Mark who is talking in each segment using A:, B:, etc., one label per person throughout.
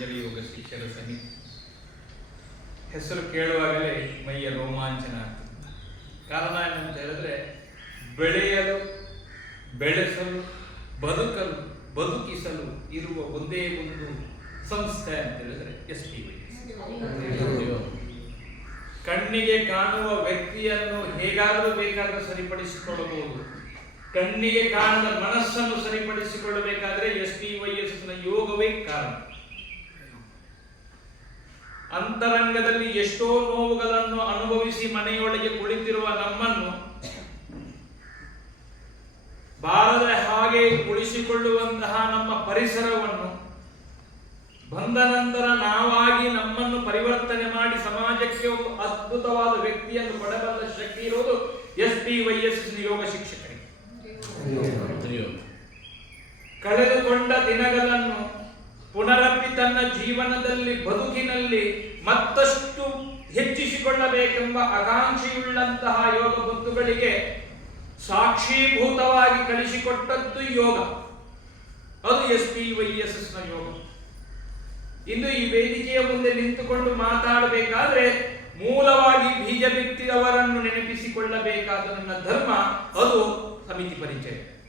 A: ಪತಂಜಲಿ ಯೋಗ ಶಿಷ್ಯರ ಸಮಿತಿ ಹೆಸರು ಕೇಳುವಾಗಲೇ ಮೈಯ ರೋಮಾಂಚನ ಆಗ್ತದೆ. ಕಾರಣ ಏನಂತ ಹೇಳಿದ್ರೆ ಬೆಳೆಯಲು, ಬೆಳೆಸಲು, ಬದುಕಲು, ಬದುಕಿಸಲು ಇರುವ ಒಂದೇ ಒಂದು ಸಂಸ್ಥೆ ಅಂತ ಹೇಳಿದ್ರೆ ಎಸ್ ಟಿ ಕಣ್ಣಿಗೆ ಕಾಣುವ ವ್ಯಕ್ತಿಯನ್ನು ಹೇಗಾದರೂ ಬೇಕಾದರೂ ಸರಿಪಡಿಸಿಕೊಳ್ಳಬಹುದು. ಕಣ್ಣಿಗೆ ಕಾಣದ ಮನಸ್ಸನ್ನು ಸರಿಪಡಿಸಿಕೊಳ್ಳಬೇಕಾದ್ರೆ ಎಸ್ ಟಿ ವೈ ಎಸ್ ಯೋಗವೇ ಕಾರಣ. ಅಂತರಂಗದಲ್ಲಿ ಎಷ್ಟೋ ನೋವುಗಳನ್ನು ಅನುಭವಿಸಿ ಮನೆಯೊಳಗೆ ಕುಳಿತಿರುವ ನಮ್ಮನ್ನು ಬಾರದ ಹಾಗೆ ಉಳಿಸಿಕೊಳ್ಳುವಂತಹ ನಮ್ಮ ಪರಿಸರವನ್ನು ಬಂದ ನಂತರ ನಾವಾಗಿ ನಮ್ಮನ್ನು ಪರಿವರ್ತನೆ ಮಾಡಿ ಸಮಾಜಕ್ಕೆ ಒಂದು ಅದ್ಭುತವಾದ ವ್ಯಕ್ತಿಯನ್ನು ಕೊಡಬಲ್ಲ ಶಕ್ತಿ ಇರುವುದು ಎಸ್ ಪಿ ವೈ ಎಸ್ ಯೋಗ ಶಿಕ್ಷಕರಿಗೆ. ಕಳೆದುಕೊಂಡ ದಿನಗಳನ್ನು ಪುನರಪ್ಪಿ ತನ್ನ ಜೀವನದಲ್ಲಿ, ಬದುಕಿನಲ್ಲಿ ಮತ್ತಷ್ಟು ಹೆಚ್ಚಿಸಿಕೊಳ್ಳಬೇಕೆಂಬ ಆಕಾಂಕ್ಷೆಯುಳ್ಳಂತಹ ಯೋಗ ಬಂಧುಗಳಿಗೆ ಸಾಕ್ಷೀಭೂತವಾಗಿ ಕಳಿಸಿಕೊಟ್ಟದ್ದು ಯೋಗ. ಅದು ಎಸ್ ಪಿ ವೈ ನ ಯೋಗ. ಇಂದು ಈ ವೇದಿಕೆಯ ಮುಂದೆ ನಿಂತುಕೊಂಡು ಮಾತಾಡಬೇಕಾದ್ರೆ ಮೂಲವಾಗಿ ಬೀಜ ಬಿತ್ತಿದವರನ್ನು ನೆನಪಿಸಿಕೊಳ್ಳಬೇಕಾದ ನನ್ನ ಧರ್ಮ, ಅದು ಸಮಿತಿ ಪರಿಚಯ.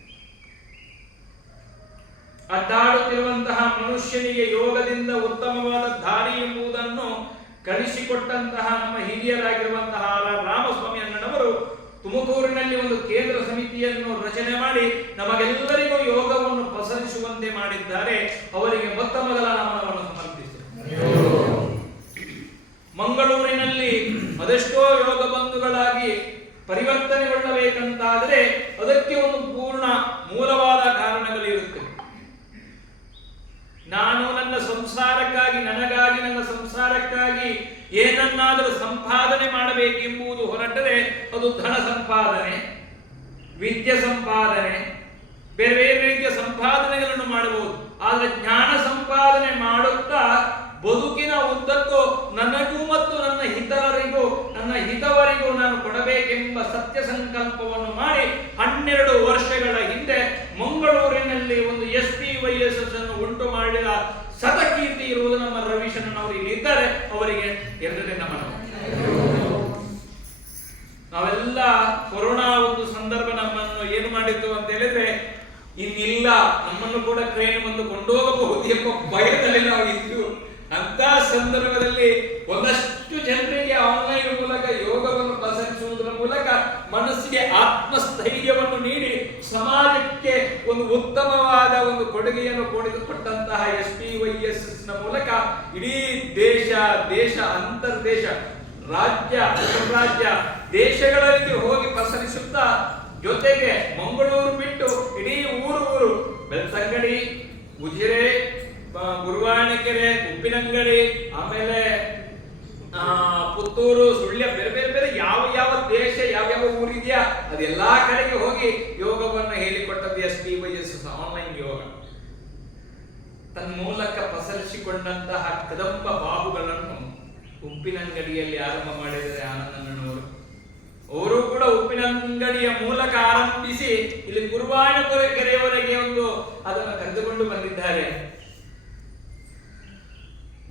A: ಅಡ್ಡಾಡುತ್ತಿರುವಂತಹ ಮನುಷ್ಯನಿಗೆ ಯೋಗದಿಂದ ಉತ್ತಮವಾದ ದಾರಿ ಎಂಬುದನ್ನು ಕಲಿಸಿಕೊಟ್ಟಂತಹ ನಮ್ಮ ಹಿರಿಯರಾಗಿರುವಂತಹ ರಾಮಸ್ವಾಮಿ ಅಣ್ಣನವರು ತುಮಕೂರಿನಲ್ಲಿ ಒಂದು ಕೇಂದ್ರ ಸಮಿತಿಯನ್ನು ರಚನೆ ಮಾಡಿ ನಮಗೆಲ್ಲರಿಗೂ ಯೋಗವನ್ನು ಪಸರಿಸುವಂತೆ ಮಾಡಿದ್ದಾರೆ. ಅವರಿಗೆ ಮೊತ್ತ ಮೊದಲ ನಮನವನ್ನು ಸಮರ್ಪಿಸಿದರು ಮಂಗಳೂರಿನಲ್ಲಿ ಅದೆಷ್ಟೋ ಯೋಗ ಬಂಧುಗಳಾಗಿ ಪರಿವರ್ತನೆಗೊಳ್ಳಬೇಕಂತಾದರೆ ಅದಕ್ಕೆ ಒಂದು ಪೂರ್ಣ ಮೂಲವಾದ ಕಾರಣಗಳಿರುತ್ತವೆ. ನಾನು ನನ್ನ ಸಂಸಾರಕ್ಕಾಗಿ, ನನಗಾಗಿ, ನನ್ನ ಸಂಸಾರಕ್ಕಾಗಿ ಏನನ್ನಾದರೂ ಸಂಪಾದನೆ ಮಾಡಬೇಕೆಂಬುದು ಹೊರಟರೆ ಅದು ಧನ ಸಂಪಾದನೆ, ವಿದ್ಯೆ ಸಂಪಾದನೆ, ಬೇರೆ ಬೇರೆ ರೀತಿಯ ಸಂಪಾದನೆಗಳನ್ನು ಮಾಡಬಹುದು. ಆದರೆ ಜ್ಞಾನ ಸಂಪಾದನೆ ಮಾಡುತ್ತಾ ಬದುಕಿನ ಉದ್ದಕ್ಕೂ ನನಗೂ ಮತ್ತು ನನ್ನ ಹಿತರರಿಗೂ ನನ್ನ ಹಿತವರಿಗೂ ನಾನು ಕೊಡಬೇಕೆಂಬ ಸತ್ಯ ಸಂಕಲ್ಪವನ್ನು ಮಾಡಿ ಹನ್ನೆರಡು ವರ್ಷಗಳ ಹಿಂದೆ ಮಂಗಳೂರಿನಲ್ಲಿ ಒಂದು S P Y S S ಅನ್ನು ಉಂಟು ಮಾಡಿದ ಸತಕೀರ್ತಿ ಇರುವುದು ನಮ್ಮ ರವೀಶನ್ ಅವರು ಇಲ್ಲಿ ಇದ್ದಾರೆ ಅವರಿಗೆ ಎರಡನೇ ನಮನ. ನಾವೆಲ್ಲ ಕೊರೋನಾ ಒಂದು ಸಂದರ್ಭ ನಮ್ಮನ್ನು ಏನು ಮಾಡಿತ್ತು ಅಂತ ಹೇಳಿದ್ರೆ ಇನ್ನಿಲ್ಲ ನಮ್ಮನ್ನು ಕೂಡ ಟ್ರೈನ್ ಬಂದು ಕೊಂಡೋಗಬಹುದು ಎಂಬ ಭಯದಲ್ಲಿ ನಾವು ಇದ್ದು ಅಂತ ಸಂದರ್ಭದಲ್ಲಿ ಒಂದಷ್ಟು ಜನರಿಗೆ ಆನ್ಲೈನ್ ಮೂಲಕ ಯೋಗವನ್ನು ಪ್ರಸರಿಸುವುದರ ಮೂಲಕ ಮನಸ್ಸಿಗೆ ಆತ್ಮಸ್ಥೈರ್ಯವನ್ನು ನೀಡಿ ಸಮಾಜಕ್ಕೆ ಒಂದು ಉತ್ತಮವಾದ ಒಂದು ಕೊಡುಗೆಯನ್ನು ಕೊಡಿದುಕೊಟ್ಟಂತಹ ಎಸ್ ಪಿ ವೈ ಎಸ್ನ ಮೂಲಕ ಇಡೀ ದೇಶ ದೇಶ, ಅಂತರ್ದೇಶ, ರಾಜ್ಯ ರಾಜ್ಯ ದೇಶಗಳಲ್ಲಿ ಹೋಗಿ ಪಸರಿಸುತ್ತಾ ಜೊತೆಗೆ ಮಂಗಳೂರು ಬಿಟ್ಟು ಇಡೀ ಊರು ಊರು ಬೆಳ್ತಂಗಡಿ, ಉಜಿರೆ ಗುರುವಾಣಿಕೆರೆ, ಉಪ್ಪಿನಂಗಡಿ, ಆಮೇಲೆ ಪುತ್ತೂರು, ಸುಳ್ಯ ಬೇರೆ ಬೇರೆ ಬೇರೆ ಯಾವ ಯಾವ ದೇಶ, ಯಾವ ಯಾವ ಊರಿದೆಯಾ ಅದೆಲ್ಲಾ ಕಡೆಗೆ ಹೋಗಿ ಯೋಗವನ್ನು ಹೇಳಿಕೊಟ್ಟದ್ದು ಎಸ್ ಪಿ ವೈ ಎಸ್ ತನ್ಮೂಲಕ ಪಸರಿಸಿಕೊಂಡಂತಹ ಕದಂಬ ಬಾಹುಗಳನ್ನು ಉಪ್ಪಿನಂಗಡಿಯಲ್ಲಿ ಆರಂಭ ಮಾಡಿದರೆ ಆನಂದಣ್ಣನವರು. ಅವರು ಕೂಡ ಉಪ್ಪಿನಂಗಡಿಯ ಮೂಲಕ ಆರಂಭಿಸಿ ಇಲ್ಲಿ ಕೆರೆಯವರೆಗೆ ಒಂದು ಅದನ್ನು ಕರೆದುಕೊಂಡು ಬಂದಿದ್ದಾರೆ.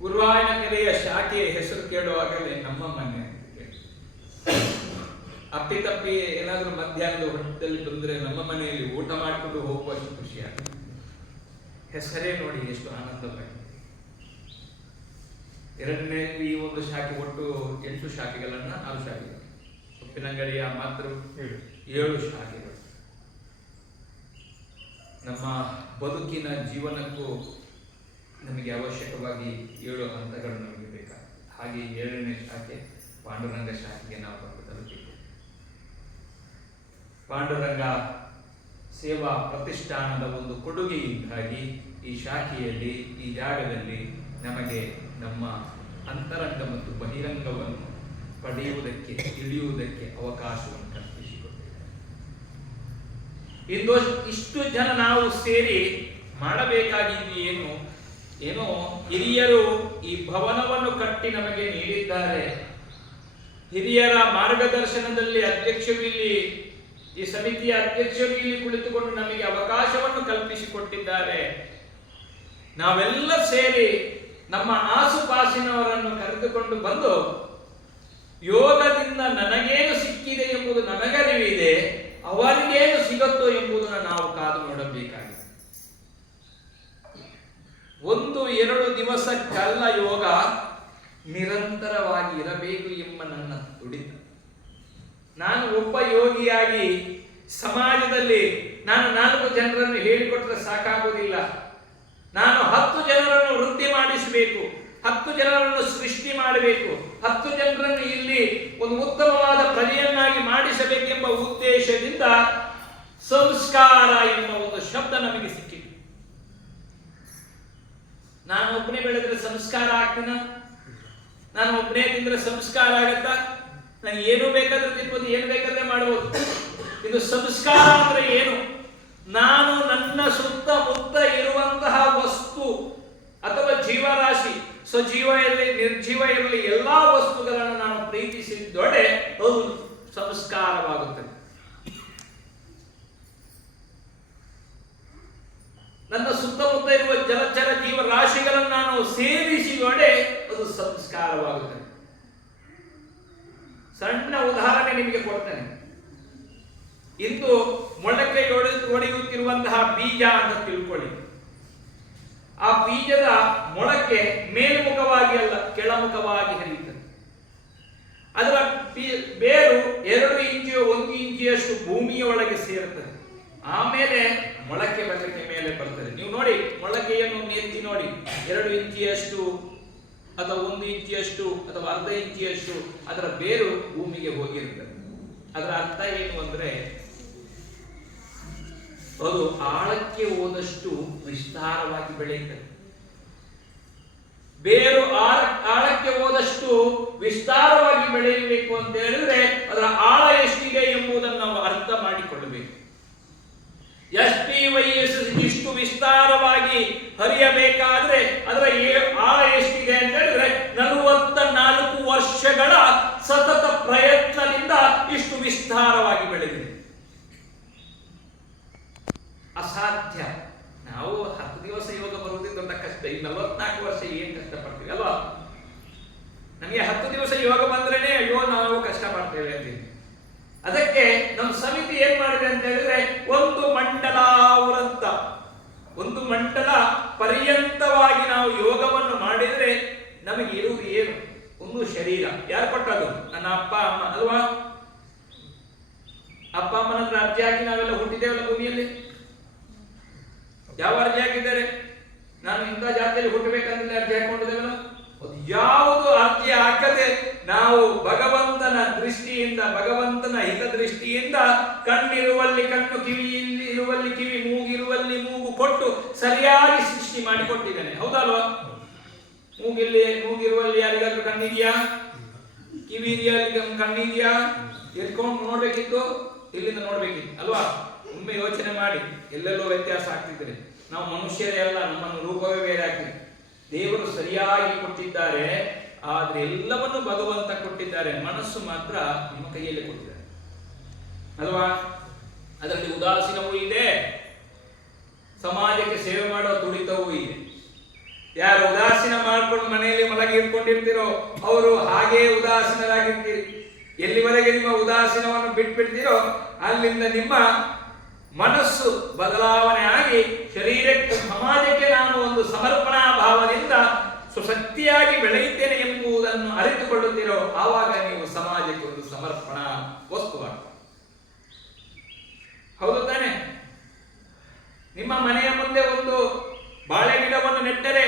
A: ಗುರುವಾಯನ ಕೆರೆಯ ಶಾಖೆಯ ಹೆಸರು ಕೇಳುವಾಗಲೇ ನಮ್ಮ ಮನೆ ಅಪ್ಪಿತಪ್ಪಿ ಏನಾದರೂ ಮಧ್ಯಾಹ್ನದ ಹೊಟ್ಟದಲ್ಲಿ ಬಂದ್ರೆ ನಮ್ಮ ಮನೆಯಲ್ಲಿ ಊಟ ಮಾಡಿಕೊಂಡು ಹೋಗುವಷ್ಟು ಖುಷಿಯಾಗುತ್ತೆ ಹೆಸರೇ ನೋಡಿ ಎಷ್ಟು ಆನಂದಮಯ ಎರಡನೇ ಈ ಒಂದು ಶಾಖೆ ಒಟ್ಟು ಎಂಟು ಶಾಖೆಗಳನ್ನ ಆರು ಶಾಖೆಗಳು. ಉಪ್ಪಿನಂಗಡಿಯ ಮಾತ್ರ ಏಳು ಶಾಖೆಗಳು. ನಮ್ಮ ಬದುಕಿನ ಜೀವನಕ್ಕೂ ನಮಗೆ ಅವಶ್ಯಕವಾಗಿ ಏಳು ಹಂತಗಳು ನಮಗೆ ಬೇಕಾಗ್ತದೆ ಹಾಗೆ ಏಳನೇ ಶಾಖೆ ಪಾಂಡುರಂಗ ಶಾಖೆಗೆ ನಾವು ಬಂದು ತಲುಪಿದ್ದೇವೆ ಪಾಂಡುರಂಗ ಸೇವಾ ಪ್ರತಿಷ್ಠಾನದ ಒಂದು ಕೊಡುಗೆಯಿಂದಾಗಿ ಈ ಶಾಖೆಯಲ್ಲಿ, ಈ ಜಾಗದಲ್ಲಿ ನಮಗೆ ನಮ್ಮ ಅಂತರಂಗ ಮತ್ತು ಬಹಿರಂಗವನ್ನು ಪಡೆಯುವುದಕ್ಕೆ, ತಿಳಿಯುವುದಕ್ಕೆ ಅವಕಾಶವನ್ನು ಕಲ್ಪಿಸಿಕೊಟ್ಟಿದ್ದಾರೆ. ಇಂದು ಇಷ್ಟು ಜನ ನಾವು ಸೇರಿ ಮಾಡಬೇಕಾಗಿದ್ದು ಏನು? ಏನೋ ಹಿರಿಯರು ಈ ಭವನವನ್ನು ಕಟ್ಟಿ ನಮಗೆ ನೀಡಿದ್ದಾರೆ. ಹಿರಿಯರ ಮಾರ್ಗದರ್ಶನದಲ್ಲಿ ಅಧ್ಯಕ್ಷರು ಇಲ್ಲಿ ಈ ಸಮಿತಿಯ ಅಧ್ಯಕ್ಷರು ಇಲ್ಲಿ ಕುಳಿತುಕೊಂಡು ನಮಗೆ ಅವಕಾಶವನ್ನು ಕಲ್ಪಿಸಿಕೊಟ್ಟಿದ್ದಾರೆ. ನಾವೆಲ್ಲ ಸೇರಿ ನಮ್ಮ ಆಸುಪಾಸಿನವರನ್ನು ಕರೆದುಕೊಂಡು ಬಂದು, ಯೋಗದಿಂದ ನನಗೇನು ಸಿಕ್ಕಿದೆ ಎಂಬುದು ನನಗರಿವಿದೆ, ಅವರಿಗೇನು ಸಿಗುತ್ತೋ ಎಂಬುದನ್ನು ನಾವು ಕಾದು ನೋಡಬೇಕಾಗಿದೆ. ಒಂದು ಎರಡು ದಿವಸಕ್ಕಲ್ಲ ಯೋಗ ನಿರಂತರವಾಗಿ ಇರಬೇಕು ಎಂಬ ನನ್ನ ತುಡಿತ ನಾನು ಒಬ್ಬ ಯೋಗಿಯಾಗಿ ಸಮಾಜದಲ್ಲಿ ನಾನು ನಾಲ್ಕು ಜನರನ್ನು ಹೇಳಿಕೊಟ್ರೆ ಸಾಕಾಗುವುದಿಲ್ಲ ನಾನು ಹತ್ತು ಜನರನ್ನು ವೃದ್ಧಿ ಮಾಡಿಸಬೇಕು, ಹತ್ತು ಜನರನ್ನು ಸೃಷ್ಟಿ ಮಾಡಬೇಕು, ಹತ್ತು ಜನರನ್ನು ಇಲ್ಲಿ ಒಂದು ಉತ್ತಮವಾದ ಪ್ರಜೆಯನ್ನಾಗಿ ಮಾಡಿಸಬೇಕೆಂಬ ಉದ್ದೇಶದಿಂದ ಸಂಸ್ಕಾರ ಎಂಬ ಒಂದು ಶಬ್ದ ನಮಗೆ ಸಿಕ್ಕಿದೆ. ನಾನು ಒಬ್ಬನೇ ಬೆಳೆದ್ರೆ ಸಂಸ್ಕಾರ ಆಗ್ತೀನ? ನಾನು ಒಬ್ಬನೇ ತಿಂದ್ರೆ ಸಂಸ್ಕಾರ ಆಗತ್ತಾ? ನನಗೆ ಏನು ಬೇಕಾದ್ರೂ ತಿನ್ಬೋದು, ಏನು ಬೇಕಾದ್ರೆ ಮಾಡ್ಬೋದು. ಇದು ಸಂಸ್ಕಾರ ಅಂದ್ರೆ ಏನು? ನಾನು ನನ್ನ ಸುತ್ತಮುತ್ತ ಇರುವಂತಹ ವಸ್ತು ಅಥವಾ ಜೀವರಾಶಿ, ಸ್ವಜೀವ ಇರಲಿ, ನಿರ್ಜೀವ ಇರಲಿ, ಎಲ್ಲಾ ವಸ್ತುಗಳನ್ನು ನಾನು ಪ್ರೀತಿಸಿದ್ದೊಡೆ ಅದು ಸಂಸ್ಕಾರವಾಗುತ್ತದೆ. ನನ್ನ ಸುತ್ತಮುತ್ತ ಇರುವ ಜಲಚರ ಜೀವರಾಶಿಗಳನ್ನು ನಾನು ಸೇರಿಸಿದೊಡೆ ಅದು ಸಂಸ್ಕಾರವಾಗುತ್ತದೆ. ಸಣ್ಣ ಉದಾಹರಣೆ ನಿಮಗೆ ಕೊಡ್ತೇನೆ. ಇಂದು ಮೊಳಕೆ ಒಡೆ- ಒಡೆಯುತ್ತಿರುವಂತಹ ಬೀಜ ಅಂತ ತಿಳ್ಕೊಳ್ಳಿ. ಆ ಬೀಜದ ಮೊಳಕೆ ಮೇಲ್ಮುಖವಾಗಿ ಅಲ್ಲ, ಕೆಳಮುಖವಾಗಿ ಹರಿಯುತ್ತದೆ. ಅದರ ಬೇರು ಎರಡು ಇಂಚಿಯೋ ಒಂದು ಇಂಚಿಯಷ್ಟು ಭೂಮಿಯ ಒಳಗೆ ಸೇರುತ್ತದೆ. ಆಮೇಲೆ ಮೊಳಕೆ ಬರಲಿಕ್ಕೆ ಮೇಲೆ ಬರ್ತದೆ. ನೀವು ನೋಡಿ, ಮೊಳಕೆಯನ್ನು ಎತ್ತಿ ನೋಡಿ. ಎರಡು ಇಂಚಿಯಷ್ಟು ಅಥವಾ ಒಂದು ಇಂಚಿಯಷ್ಟು ಅಥವಾ ಅರ್ಧ ಇಂಚಿಯಷ್ಟು ಅದರ ಬೇರು ಭೂಮಿಗೆ ಹೋಗಿರುತ್ತದೆ ಅದರ ಅರ್ಥ ಏನು ಅಂದ್ರೆ ಅದು ಆಳಕ್ಕೆ ಹೋದಷ್ಟು ವಿಸ್ತಾರವಾಗಿ ಬೆಳೆಯುತ್ತದೆ ಬೇರು ಆಳ, ಆಳಕ್ಕೆ ಹೋದಷ್ಟು ವಿಸ್ತಾರವಾಗಿ ಬೆಳೆಯಬೇಕು ಅಂತ ಹೇಳಿದ್ರೆ ಅದರ ಆಳ ಎಷ್ಟಿದೆ ಎಂಬುದನ್ನು ನಾವು ಅರ್ಥ ಮಾಡಿಕೊಳ್ಳಬೇಕು. ಎಷ್ಟಿ ವಯಸ್ಸು ಇಷ್ಟು ವಿಸ್ತಾರವಾಗಿ ಹರಿಯಬೇಕಾದ್ರೆ ಅದರ ಆಳ ಎಷ್ಟಿದೆ ಅಂತ ಹೇಳಿದ್ರೆ ನಲವತ್ತ ನಾಲ್ಕು ವರ್ಷಗಳ ಸತತ ಪ್ರಯತ್ನದಿಂದ ಇಷ್ಟು ವಿಸ್ತಾರವಾಗಿ ಬೆಳೆದಿದೆ ಅಸಾಧ್ಯ ನಾವು ಹತ್ತು ದಿವಸ ಯೋಗ ಬರುವುದೇ ದೊಡ್ಡ ಕಷ್ಟ ಈ ನಲವತ್ನಾಲ್ಕು ವರ್ಷ ಏನ್ ಕಷ್ಟ ಪಡ್ತೀವಿ ಅಲ್ವಾ ನಮಗೆ ಹತ್ತು ದಿವಸ ಯೋಗ ಬಂದ್ರೇನೆ ಅಯ್ಯೋ ನಾವು ಕಷ್ಟ ಪಡ್ತೇವೆ ಅಂತೀವಿ ಅದಕ್ಕೆ ನಮ್ಮ ಸಮಿತಿ ಏನ್ ಮಾಡಿದೆ ಅಂತ ಹೇಳಿದ್ರೆ ಒಂದು ಮಂಡಲಾವೃತ್ತ ಮಂಡಲ ಪರ್ಯಂತವಾಗಿ ನಾವು ಯೋಗವನ್ನು ಮಾಡಿದರೆ ನಮಗೆ ಇರುವುದು ಏನು? ಒಂದು ಶರೀರ. ಯಾರು ಕೊಟ್ಟದು ನನ್ನ ಅಪ್ಪ, ಅಮ್ಮ, ಅಲ್ವಾ? ಅಪ್ಪ, ಅಮ್ಮನ ಅರ್ಜಿ ಹಾಕಿ ನಾವೆಲ್ಲ ಹುಟ್ಟಿದ್ದೇವಲ್ಲ ಭೂಮಿಯಲ್ಲಿ? ಯಾವ ಅರ್ಜಿ ಹಾಕಿದ್ದಾರೆ? ನಾನು ಇಂಥ ಜಾತಿಯಲ್ಲಿ ಹುಟ್ಟಬೇಕಂದ್ರೆ ಅರ್ಜಿ ಹಾಕೊಂಡಿದ್ದೇವಲ್ಲ? ಯಾವುದು ಅರ್ಜಿ ಹಾಕದೆ ನಾವು ಭಗವಂತನ ದೃಷ್ಟಿಯಿಂದ, ಭಗವಂತನ ಹಿತದೃಷ್ಟಿಯಿಂದ ಕಣ್ಣಿರುವಲ್ಲಿ ಕಣ್ಣು ಕಿವಿ ಇಲ್ಲಿ ಇರುವಲ್ಲಿ ಕಿವಿ ಮೂಗು ಕೊಟ್ಟು ಸರಿಯಾಗಿ ಸೃಷ್ಟಿ ಮಾಡಿ ಕೊಟ್ಟಿದ್ದಾನೆ ಹೌದಲ್ವಾ? ಮೂಗಿಲ್ಲಿ, ಮೂಗಿರುವಲ್ಲಿ ಯಾರಿಗಾದ್ರೂ ಕಣ್ಣಿದೆಯಾ? ಕಿವಿ ಇದೆಯಾ ಕಣ್ಣಿದೆಯಾ? ಎತ್ಕೊಂಡು ನೋಡ್ಬೇಕಿತ್ತು, ಇಲ್ಲಿಂದ ನೋಡ್ಬೇಕಿತ್ತು. ಅಲ್ವಾ? ಒಮ್ಮೆ ಯೋಚನೆ ಮಾಡಿ, ಎಲ್ಲೆಲ್ಲೋ ವ್ಯತ್ಯಾಸ ಆಗ್ತಿದ್ರೆ. ನಾವು ಮನುಷ್ಯರೇ ಅಲ್ಲ, ನಮ್ಮನ್ನು ರೂಪವೇ ಬೇರೆ ಆಗ್ತಿದೆ. ದೇವರು ಸರಿಯಾಗಿ ಕೊಟ್ಟಿದ್ದಾರೆ, ಆದ್ರೆ ಎಲ್ಲವನ್ನು ಭಗವಂತ ಕೊಟ್ಟಿದ್ದಾರೆ. ಮನಸ್ಸು ಮಾತ್ರ ನಿಮ್ಮ ಕೈಯಲ್ಲಿ ಕೊಟ್ಟಿದ್ದಾರೆ. ಅಲ್ವಾ? ಅದರಲ್ಲಿ ಉದಾಸೀನವೂ ಇದೆ ಸಮಾಜಕ್ಕೆ ಸೇವೆ ಮಾಡುವ ತುಡಿತವೂ ಇದೆ. ಯಾರು ಉದಾಸೀನ ಮಾಡ್ಕೊಂಡು ಮನೆಯಲ್ಲಿ ಮಲಗಿ ಇಟ್ಕೊಂಡಿರ್ತೀರೋ, ಅವರು ಹಾಗೇ ಉದಾಸೀನರಾಗಿರ್ತೀರಿ. ಎಲ್ಲಿವರೆಗೆ ನಿಮ್ಮ ಉದಾಸೀನವನ್ನು ಬಿಟ್ಬಿಡ್ತೀರೋ, ಅಲ್ಲಿಂದ ನಿಮ್ಮ ಮನಸ್ಸು ಬದಲಾವಣೆ ಆಗಿ ಶರೀರಕ್ಕೆ, ಸಮಾಜಕ್ಕೆ ನಾನು ಒಂದು ಸಮರ್ಪಣಾ ಭಾವದಿಂದ ಸುಶಕ್ತಿಯಾಗಿ ಬೆಳೆಯುತ್ತೇನೆ ಎಂಬುದನ್ನು ಅರಿತುಕೊಳ್ಳುತ್ತೀರೋ, ಆವಾಗ ನೀವು ಸಮಾಜಕ್ಕೆ ಒಂದು ಸಮರ್ಪಣಾ ವಸ್ತುವಾಗ ಹೌದು ತಾನೆ? ನಿಮ್ಮ ಮನೆಯ ಮುಂದೆ ಒಂದು ಬಾಳೆ ಗಿಡವನ್ನು ನೆಟ್ಟರೆ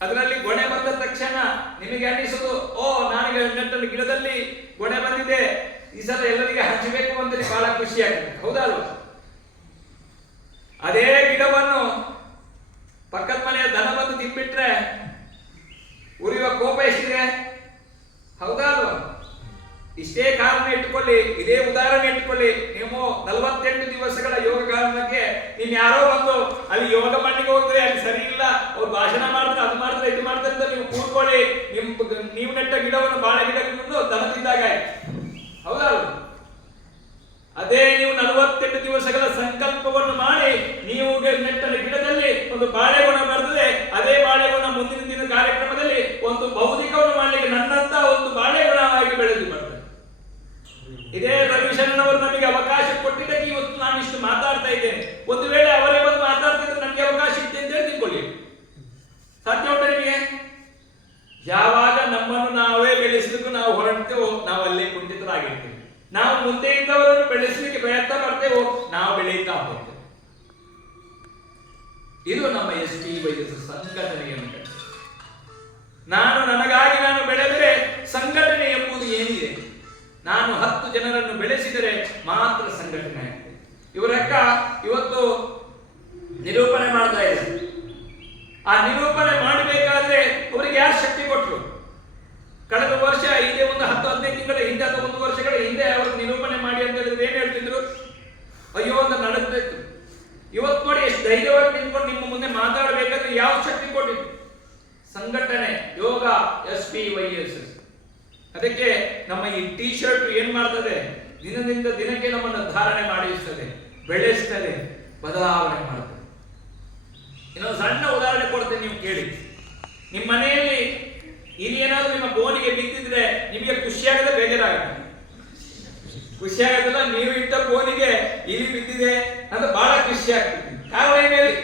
A: ಅದರಲ್ಲಿ ಗೊಣೆ ಬಂದ ತಕ್ಷಣ ನಿಮಗೆ ಅನ್ನಿಸುವುದು, ಓ, ನಾನೀಗ ನೆಟ್ಟಲ್ಲಿ ಗಿಡದಲ್ಲಿ ಗೊಣೆ ಬಂದಿದೆ. ಈ ಸಲ ಎಲ್ಲರಿಗೆ ಹಂಚಬೇಕು ಅಂತ ಬಹಳ ಖುಷಿ ಆಗ್ತದೆ ಅದೇ ಗಿಡವನ್ನು ಪಕ್ಕದ ಮನೆಯ ದನ ಬಂದು ತಿನ್ಬಿಟ್ರೆ ಉರಿಯುವ ಕೋಪ ಎಷ್ಟಿದೆ? ಹೌದಾ ಇಷ್ಟೇ ಕಾರಣ ಇಟ್ಟುಕೊಳ್ಳಿ, ಇದೇ ಉದಾಹರಣೆ ಇಟ್ಟುಕೊಳ್ಳಿ. ನೀವು ನಲವತ್ತೆಂಟು ದಿವಸಗಳ ಯೋಗ ಕಾರಣಕ್ಕೆ ನೀನ್ ಯಾರೋ ಬಂದು ಅಲ್ಲಿ ಯೋಗ ಮಣ್ಣಿಗೆ ಹೋದ್ರೆ ಅಲ್ಲಿ ಸರಿ ಇಲ್ಲ ಅವ್ರು ಭಾಷಣ ಮಾಡ್ತಾರೆ ಅದು ಮಾಡ್ತಾರೆ ಇದು ಮಾಡ್ತಾರೆ ಅಂತ ನೀವು ಕೂತ್ಕೊಳ್ಳಿ ನಿಮ್ ನೀವು ನೆಟ್ಟ ಗಿಡವನ್ನು ಬಾಳೆ ಗಿಡವನ್ನು ದನ ತಿಂದಾಗ ಆಯ್ತು. ಹೌದಾ ಅಲ್ವಾ? ಅದೇ ನೀವು ನಲವತ್ತೆಂಟು ದಿವಸಗಳ ಸಂಕಲ್ಪವನ್ನು ಮಾಡಿ ನೀವು ನೆಟ್ಟ ಗಿಡದಲ್ಲಿ ಒಂದು ಬಾಳೆಗೊಣ ಬರ್ತದೆ ಅದೇ ಬಾಳೆಗೊಣ ಮುಂದಿನ ಕಾರ್ಯಕ್ರಮದಲ್ಲಿ ಒಂದು ಬೌದ್ಧಿಕವನ್ನು ಮಾಡಲಿಕ್ಕೆ ನನ್ನಂತ ಒಂದು ಬಾಳೆಗೊಳವಾಗಿ ಬೆಳೆದು ಬರ್ತದೆ ಇದೇ ರವಿಶರಣ್ ಅವರು ನಮಗೆ ಅವಕಾಶ ಕೊಟ್ಟಿದ್ದಕ್ಕೆ ಇವತ್ತು ನಾನು ಇಷ್ಟು ಮಾತಾಡ್ತಾ ಇದ್ದೇನೆ ಒಂದು ವೇಳೆ ಅವರೇ ಬಂದು ಮಾತಾಡ್ತಿದ್ರೆ ನಮಗೆ ಅವಕಾಶ ಇತ್ತು ಅಂತ ಹೇಳಿ ತಿಳ್ಕೊಳ್ಳಿ ಸಾಧ್ಯ ಉಂಟು ನಿಮಗೆ ಯಾವಾಗ ನಮ್ಮನ್ನು ನಾವೇ ಬೆಳೆಸಲಿಕ್ಕೂ ನಾವು ಹೊರಡ್ತೇವೋ ನಾವು ಅಲ್ಲೇ ಕುಂಠಿತರಾಗಿರ್ತೇವೆ ನಾವು ಮುಂದೆ ಇದ್ದವರನ್ನು ಬೆಳೆಸಲಿಕ್ಕೆ ಪಡ್ತೇವೋ ನಾವು ಬೆಳೆಯುತ್ತಾ ಹೋಗ್ತೇವೆ ಇದು ನಮ್ಮ ಎಸ್ ಟಿ ವೈದ್ಯರ ಸಂಘಟನೆಯ ನಾನು ನನಗಾಗಿ ನಾನು ಬೆಳೆದರೆ ಸಂಘಟನೆ ಎಂಬುದು ಏನಿದೆ? ನಾನು ಹತ್ತು ಜನರನ್ನು ಬೆಳೆಸಿದರೆ ಮಾತ್ರ ಸಂಘಟನೆ ಆಗ್ತದೆ ಇವರಕ್ಕ ಇವತ್ತು ನಿರೂಪಣೆ ಮಾಡ್ತಾ ಇದೆ ಆ ನಿರೂಪಣೆ ಮಾಡಬೇಕಾದ್ರೆ ಅವರಿಗೆ ಯಾರು ಶಕ್ತಿ ಕೊಟ್ಟರು ಕಳೆದ ವರ್ಷ ಹಿಂದೆ ಒಂದು ಹತ್ತು ಹದಿನೈದು ತಿಂಗಳ ಹಿಂದೆ ಅಥವಾ ಒಂದು ವರ್ಷಗಳ ಹಿಂದೆ ಅವರು ನಿರೂಪಣೆ ಮಾಡಿ ಅಂತ ಹೇಳಿದ್ರೆ ಏನ್ ಹೇಳ್ತಿದ್ರು? ಅಯ್ಯೋ, ಅಂತ ನಡೆದಿತ್ತು ಇವತ್ತು ನೋಡಿ ಎಷ್ಟು ಧೈರ್ಯವಾಗಿ ನಿಂತ್ಕೊಂಡು ನಿಮ್ಮ ಮುಂದೆ ಮಾತಾಡಬೇಕಾದ್ರೆ ಯಾವ ಶಕ್ತಿ ಕೊಟ್ಟಿತ್ತು ಸಂಘಟನೆ, ಯೋಗ ಎಸ್ ಪಿ ವೈ ಎಸ್ ಅದಕ್ಕೆ ನಮ್ಮ ಈ ಟಿ ಶರ್ಟ್ ಏನ್ ಮಾಡ್ತದೆ? ದಿನದಿಂದ ದಿನಕ್ಕೆ ನಮ್ಮನ್ನು ಧಾರಣೆ ಮಾಡಿಸ್ತದೆ, ಬೆಳೆಸ್ತದೆ, ಬದಲಾವಣೆ ಮಾಡ್ತದೆ. ಇನ್ನೊಂದು ಸಣ್ಣ ಉದಾಹರಣೆ ಕೊಡ್ತೇನೆ ನೀವು ಕೇಳಿ. ನಿಮ್ಮ ಮನೆಯಲ್ಲಿ ಇಲ್ಲಿ ಏನಾದ್ರೂ ನಿಮ್ಮ ಬೋನಿಗೆ ಬಿದ್ದಿದ್ರೆ ನಿಮಗೆ ಖುಷಿಯಾಗದೆ ಬೇಜಾರಾಗುತ್ತೆ. ಖುಷಿ ಆಗೋದಿಲ್ಲ, ನೀವು ಇಟ್ಟ ಫೋನಿಗೆ ಇಲಿ ಬಿದ್ದಿದೆ ಅಂತ ಬಹಳ ಖುಷಿ ಆಗ್ತದೆ. ಕಾರಣ ಏನು ಹೇಳಿ?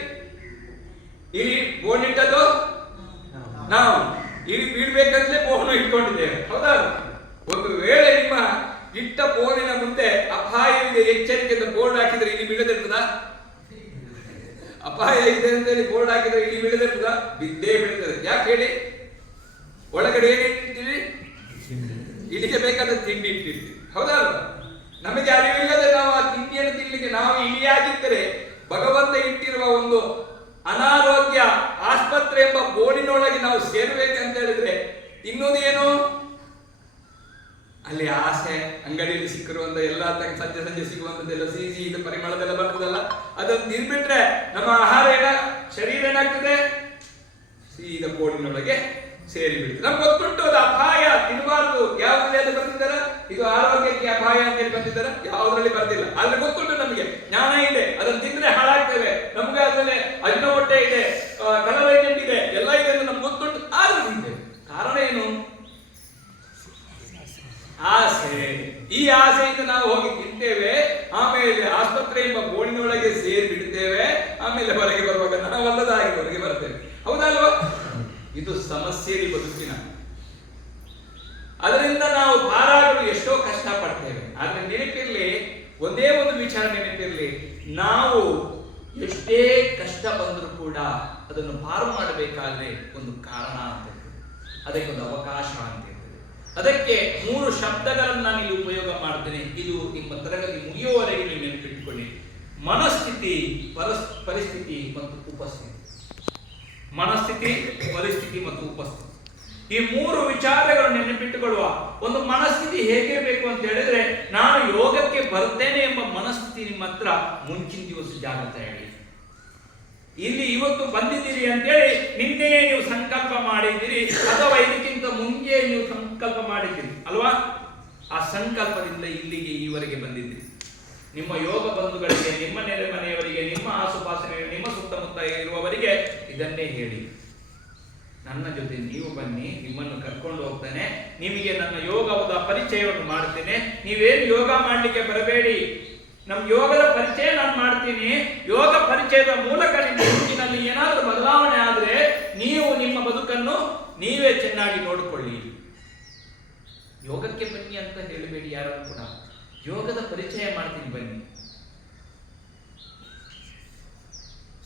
A: ಇಲಿ ಫೋನ್ ಇಟ್ಟದ್ದು ನಾವು. ಇಲಿ ಬೀಳ್ಬೇಕಂತಲೇ ಫೋನ್ ಇಟ್ಕೊಂಡಿದ್ದೇವೆ. ಹೌದಾ? ಒಂದು ವೇಳೆ ನಿಮ್ಮ ಇಟ್ಟ ಫೋನಿನ ಮುಂದೆ ಅಪಾಯವಿದೆ, ಎಚ್ಚರಿಕೆ ಅಂತ ಬೋರ್ಡ್ ಹಾಕಿದ್ರೆ ಇಲ್ಲಿ ಬೀಳದಿರ್ತದ? ಅಪಾಯ ಇದೆ ಅಂತ ಹೇಳಿ ಬೋರ್ಡ್ ಹಾಕಿದ್ರೆ ಇಲ್ಲಿ ಬೀಳದಿರ್ತದ? ಬಿದ್ದೇ ಬೀಳ್ತದೆ. ಯಾಕೆ ಹೇಳಿ? ಒಳಗಡೆ ಏನಿಟ್ಟಿರ್ತೀವಿ ಇಲ್ಲಿಗೆ ಬೇಕಾದ ತಿಂಡಿ ಇಟ್ಟಿರ್ತೀವಿ ಹೌದಾ? ನಮಗೆ ಅರಿವಿಲ್ಲದೆ ನಾವು ಆ ತಿಂಡಿಯನ್ನು ತಿನ್ನಲಿಕ್ಕೆ ನಾವು ಇಳಿಯಾಗಿದ್ದರೆ ಭಗವಂತ ಇಟ್ಟಿರುವ ಒಂದು ಅನಾರೋಗ್ಯ ಆಸ್ಪತ್ರೆ ಎಂಬ ಬೋರ್ಡಿನೊಳಗೆ ನಾವು ಸೇರ್ಬೇಕಂತ ಹೇಳಿದ್ರೆ ಇನ್ನೊಂದು ಏನು? ಅಲ್ಲಿ ಆಸೆ, ಅಂಗಡಿಯಲ್ಲಿ ಸಿಕ್ಕಿರುವಂತ ಎಲ್ಲ ಸಂಜೆ ಸಂಜೆ ಸಿಗುವಂತದ್ದೆಲ್ಲ ಸಿಹಿ ಸಿಹಿ ಪರಿಮಳದೆಲ್ಲ ಬರ್ತದಲ್ಲ, ಅದನ್ನು ತಿನ್ಬಿಟ್ರೆ ನಮ್ಮ ಆಹಾರ ಏನ ಶರೀರ ಏನಾಗ್ತದೆ? ಸೀದಾ ಬೋರ್ಡಿನೊಳಗೆ ಸೇರಿ ನಮ್ಗೆ ಗೊತ್ತುಂಟು, ಅದು ಅಪಾಯ. ತಿನ್ನಬಾರ್ದು ಯಾವುದ್ರಲ್ಲಿ ಅದು ಬರ್ತಿದ್ದಾರ ಇದು ಆರೋಗ್ಯಕ್ಕೆ ಅಪಾಯ ಅಂತ ಹೇಳಿ ಬಂದಿದ್ದಾರ? ಯಾವುದ್ರಲ್ಲಿ ಬರ್ತಿಲ್ಲ. ಆದ್ರೆ ಗೊತ್ತುಂಟು ನಮಗೆ. ಜ್ಞಾನ ಇದೆ. ಅದನ್ನ ತಿಂದ್ರೆ ಹಾಳಾಗ್ತೇವೆ. ನಮ್ಗೆ ಅದ್ರಲ್ಲಿ ಅಜ್ಜ ಹೊಟ್ಟೆ ಇದೆ ಕಲವೈಜೆಂಟ್ ಇದೆ, ಎಲ್ಲ ಇದೆ ಅಂತ ನಮ್ಗೆ ಗೊತ್ತುಂಟು. ಆದ್ರೂ ಕಾರಣ ಏನು? ಆಸೆ. ಈ ಆಸೆಯಿಂದ ನಾವು ಹೋಗಿ ತಿಂತೇವೆ ಆಮೇಲೆ ಆಸ್ಪತ್ರೆ ಎಂಬ ಬೋಣಿನೊಳಗೆ ಸೇರಿ ಬಿಡ್ತೇವೆ ಆಮೇಲೆ ಹೊರಗೆ ಬರುವಾಗ ನಾವಲ್ಲದಾಗಿ ಹೊರಗೆ ಬರ್ತೇವೆ ಹೌದಲ್ವಾ ಇದು ಸಮಸ್ಯೆ ಬದುಕಿನ ಅದರಿಂದ ನಾವು ಪಾರಾಗಲು ಎಷ್ಟೋ ಕಷ್ಟ ಪಡ್ತೇವೆ ಆದ್ರೆ ನೆನಪಿರ್ಲಿ ಒಂದೇ ಒಂದು ವಿಚಾರ ನೆನಪಿರ್ಲಿ ನಾವು ಎಷ್ಟೇ ಕಷ್ಟ ಬಂದರೂ ಕೂಡ ಅದನ್ನು ಪಾರು ಮಾಡಬೇಕಾದ್ರೆ ಒಂದು ಕಾರಣ ಅಂತ ಇರ್ತದೆ. ಅದಕ್ಕೆ ಒಂದು ಅವಕಾಶ ಅಂತ ಇರ್ತದೆ ಅದಕ್ಕೆ ಮೂರು ಶಬ್ದಗಳನ್ನು ನಾನು ಇಲ್ಲಿ ಉಪಯೋಗ ಮಾಡ್ತೇನೆ ಇದು ನಿಮ್ಮ ತರಗತಿ ಮುಗಿಯುವವರೆಗೆ ನೀವು ನೆನಪಿಟ್ಟುಕೊಳ್ಳಿ ಮನಸ್ಥಿತಿ ಪರಸ್ ಪರಿಸ್ಥಿತಿ ಮತ್ತು ಉಪಸ್ಥಿತಿ ಮನಸ್ಥಿತಿ ಪರಿಸ್ಥಿತಿ ಮತ್ತು ಉಪಸ್ಥಿತಿ ಈ ಮೂರು ವಿಚಾರಗಳನ್ನು ನೆನಪಿಟ್ಟುಕೊಳ್ಳುವ ಒಂದು ಮನಸ್ಥಿತಿ ಹೇಗಿರಬೇಕು ಅಂತ ಹೇಳಿದ್ರೆ ನಾನು ಬರ್ತೇನೆ ಎಂಬ ಮನಸ್ಥಿತಿ ನಿಮ್ಮ ಹತ್ರ ಮುಂಚಿನ ದಿವಸ ಜಾಗೃತ ಹೇಳಿ. ಇಲ್ಲಿ ಇವತ್ತು ಬಂದಿದ್ದೀರಿ ಅಂತೇಳಿ ನಿನ್ನೆ ನೀವು ಸಂಕಲ್ಪ ಮಾಡಿದ್ದೀರಿ, ಅಥವಾ ಇದಕ್ಕಿಂತ ಮುಂಚೆ ನೀವು ಸಂಕಲ್ಪ ಮಾಡಿದ್ದೀರಿ, ಅಲ್ವಾ? ಆ ಸಂಕಲ್ಪದಿಂದ ಇಲ್ಲಿಗೆ ಈವರೆಗೆ ಬಂದಿದ್ದೀರಿ. ನಿಮ್ಮ ಯೋಗ ಬಂಧುಗಳಿಗೆ, ನಿಮ್ಮ ನೆರೆ ಮನೆಯವರಿಗೆ, ನಿಮ್ಮ ಆಸುಪಾಸಿನ, ನಿಮ್ಮ ಸುತ್ತಮುತ್ತ ಇರುವವರಿಗೆ ಇದನ್ನೇ ಹೇಳಿ. ನನ್ನ ಜೊತೆ ನೀವು ಬನ್ನಿ, ನಿಮ್ಮನ್ನು ಕರ್ಕೊಂಡು ಹೋಗ್ತೇನೆ. ನಿಮಗೆ ನನ್ನ ಯೋಗದ ಪರಿಚಯವನ್ನು ಮಾಡ್ತೇನೆ. ನೀವೇನು ಯೋಗ ಮಾಡಲಿಕ್ಕೆ ಬರಬೇಡಿ. ನಮ್ಮ ಯೋಗದ ಪರಿಚಯ ನಾನು ಮಾಡ್ತೀನಿ. ಯೋಗ ಪರಿಚಯದ ಮೂಲಕ ನಿಮ್ಮ ಬದುಕಿನಲ್ಲಿ ಏನಾದರೂ ಬದಲಾವಣೆ ಆದರೆ ನೀವು ನಿಮ್ಮ ಬದುಕನ್ನು ನೀವೇ ಚೆನ್ನಾಗಿ ನೋಡಿಕೊಳ್ಳಿ. ಯೋಗಕ್ಕೆ ಬನ್ನಿ ಅಂತ ಹೇಳಬೇಡಿ ಯಾರನ್ನು ಕೂಡ. ಯೋಗದ ಪರಿಚಯ ಮಾಡ್ತೀನಿ ಬನ್ನಿ.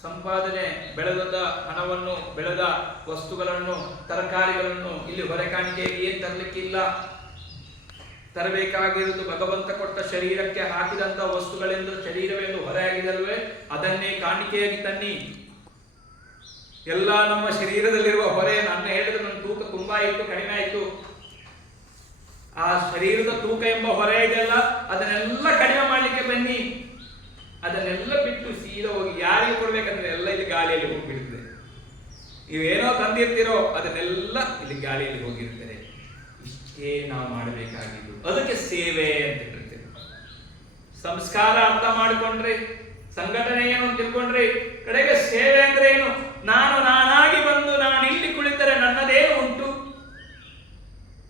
A: ಸಂಪಾದನೆ ಬೆಳೆದ ಹಣವನ್ನು, ಬೆಳೆದ ವಸ್ತುಗಳನ್ನು, ತರಕಾರಿಗಳನ್ನು ಇಲ್ಲಿ ಹೊರೆ ಕಾಣಿಕೆಯಲ್ಲಿ ಏನ್ ತರಲಿಕ್ಕಿಲ್ಲ. ತರಬೇಕಾಗಿರುವುದು ಭಗವಂತ ಕೊಟ್ಟ ಶರೀರಕ್ಕೆ ಹಾಕಿದಂತ ವಸ್ತುಗಳೆಂದು ಶರೀರವೆಂದು ಹೊರೆಯಾಗಿದಲ್ವೇ? ಅದನ್ನೇ ಕಾಣಿಕೆಯಾಗಿ ತನ್ನಿ. ಎಲ್ಲ ನಮ್ಮ ಶರೀರದಲ್ಲಿರುವ ಹೊರೆ ನನ್ನ ಹೇಳಿದ್ರೆ ನನ್ನ ತೂಕ ತುಂಬಾ ಇತ್ತು, ಕಡಿಮೆ ಆಯಿತು. ಆ ಶರೀರದ ತೂಕ ಎಂಬ ಹೊರೆ ಇದೆಯಲ್ಲ, ಅದನ್ನೆಲ್ಲ ಕಡಿಮೆ ಮಾಡಲಿಕ್ಕೆ ಬನ್ನಿ. ಅದನ್ನೆಲ್ಲ ಬಿಟ್ಟು ಸೀದಾ ಹೋಗಿ ಯಾರಿಗೆ ಕೊಡ್ಬೇಕಂದ್ರೆ ಎಲ್ಲ ಇಲ್ಲಿ ಗಾಳಿಯಲ್ಲಿ ಹೋಗ್ಬಿಡ್ತದೆ ನೀವೇನೋ ತಂದಿರ್ತೀರೋ ಅದನ್ನೆಲ್ಲ ಇಲ್ಲಿ ಗಾಳಿಯಲ್ಲಿ ಹೋಗಿರ್ತಾರೆ. ಇಷ್ಟೇ ನಾವು ಮಾಡಬೇಕಾಗಿದ್ದು. ಅದಕ್ಕೆ ಸೇವೆ ಅಂತ ಹೇಳ್ತೇವೆ. ಸಂಸ್ಕಾರ ಅರ್ಥ ಮಾಡಿಕೊಂಡ್ರಿ, ಸಂಘಟನೆ ಏನು ಅಂತ ತಿಳ್ಕೊಂಡ್ರಿ, ಕಡೆಗೆ ಸೇವೆ ಅಂದ್ರೆ ಏನು? ನಾನು ನಾನಾಗಿ ಬಂದು ನಾನು ಇಲ್ಲಿ ಕುಳಿತರೆ ನನ್ನ